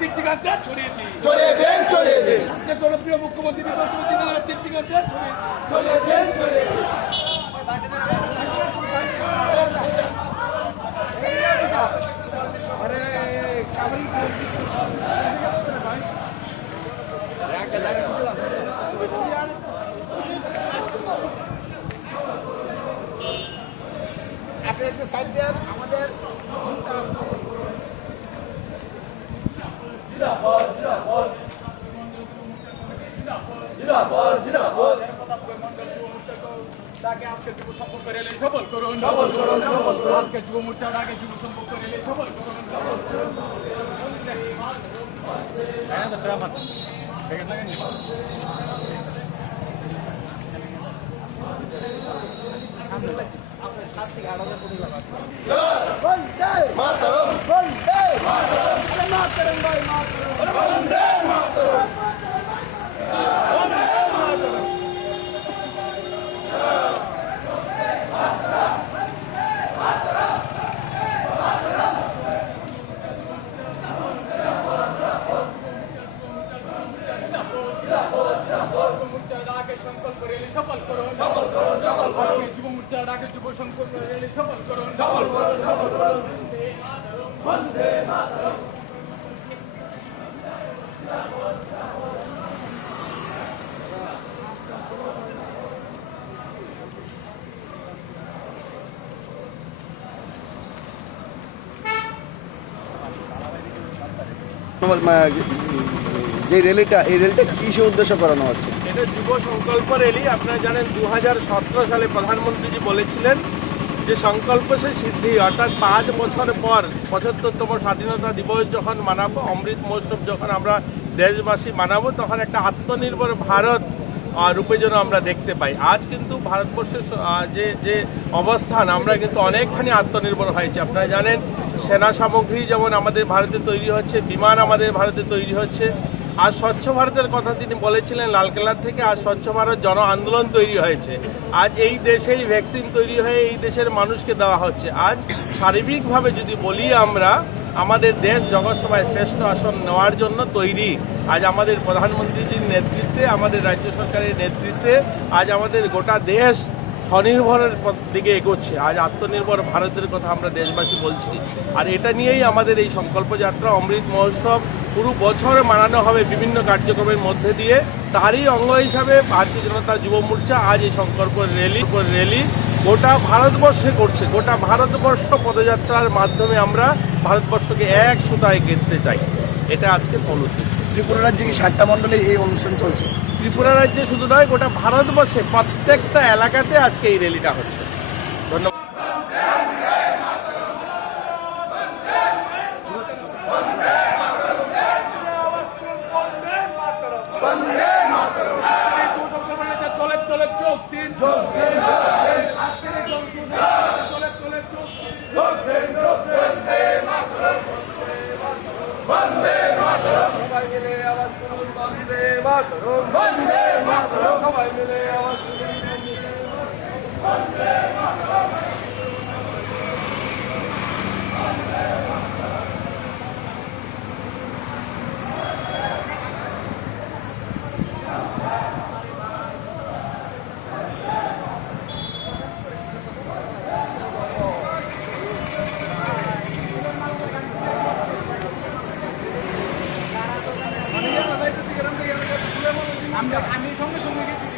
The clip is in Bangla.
তীর্থিকান্তে ছড়িয়ে দিন, ছড়িয়ে দেন, ছড়িয়ে দেন, আজকে জনপ্রিয় মুখ্যমন্ত্রী বিপ্লব কুমার তীর্থিকান্তে ছড়িয়ে দিন, ছড়িয়ে দেন, ছড়িয়ে দেন। আরে কাবরি আপনি একটু সাইড দেন আমাদের তাকে আজকে যুব সম্পর্ক রেলে সফল করুন, আজকে যুব মোর্চার আগে যুব সম্পর্ক রেলে সফল করুন। বন্দে মাতরম, বন্দে মাতরম, আরে মাতরম ভাই মাতরম, বন্দে মাতরম, বন্দে মাতরম। সংকল্প রেলে সফল করুন, যুব মোর্চার আগে যুব সংকল্প রেলে সফল করুন। বন্দে মাতরম। যে র্যালিটা, এই র্যালিটা কিসের উদ্দেশ্য করানো হচ্ছে? এটা যুব সংকল্প র্যালি। আপনারা জানেন 2017 সালে প্রধানমন্ত্রীজি বলেছিলেন যে সংকল্প সে সিদ্ধি, অর্থাৎ 5 বছর পর 75তম স্বাধীনতা দিবস যখন মানাবো, অমৃত মহোৎসব যখন আমরা দেশবাসী মানাবো, তখন একটা আত্মনির্ভর ভারত রূপে যেন আমরা দেখতে পাই। আজ কিন্তু ভারতবর্ষের যে অবস্থান, আমরা কিন্তু অনেকখানি আত্মনির্ভর হয়েছে। আপনারা জানেন সেনা সামগ্রী যেমন আমাদের ভারতে তৈরি হচ্ছে, বিমান আমাদের ভারতে তৈরি হচ্ছে। আজ স্বচ্ছ ভারতের কথা তিনি বলেছিলেন লালকেল্লা থেকে, আজ স্বচ্ছ ভারত জন আন্দোলন তৈরি হয়েছে। আজ এই দেশেই ভ্যাকসিন তৈরি হয়ে এই দেশের মানুষকে দেওয়া হচ্ছে। আজ সার্বিকভাবে যদি বলি আমরা, আমাদের দেশ জগৎসভায় শ্রেষ্ঠ আসন নেওয়ার জন্য তৈরি। আজ আমাদের প্রধানমন্ত্রীজির নেতৃত্বে, আমাদের রাজ্য সরকারের নেতৃত্বে আজ আমাদের গোটা দেশ স্বনির্ভরের দিকে এগোচ্ছে। আজ আত্মনির্ভর ভারতের কথা আমরা দেশবাসী বলছি। আর এটা নিয়েই আমাদের এই সংকল্প যাত্রা, অমৃত মহোৎসব পুরো বছর মানানো হবে বিভিন্ন কার্যক্রমের মধ্যে দিয়ে। তারই অঙ্গ হিসাবে ভারতীয় জনতা যুব মোর্চা আজ এই সংকল্প র্যালি গোটা ভারতবর্ষে করছে। গোটা ভারতবর্ষ পদযাত্রার মাধ্যমে আমরা ভারতবর্ষকে এক সুতায় গেঁথতে চাই। এটা আজকে মূল উদ্দেশ্য। ত্রিপুরা রাজ্যে কি 7টা মণ্ডলে এই অনুষ্ঠান চলছে? ত্রিপুরা রাজ্যে শুধু নয়, গোটা ভারতবর্ষে প্রত্যেকটা এলাকাতে আজকে এই র্যালিটা হচ্ছে। ধন্যবাদ। বন্দে মাতরম। চলে চলে চোখ দিন, বন্দে মাতরম। সবাই মিলে আওয়াজ তুলুন, বন্দে মাতরম, বন্দে মাতরম। সবাই মিলে আওয়াজ তুলুন, বন্দে মাতরম। আমি সঙ্গে সঙ্গে গেছি।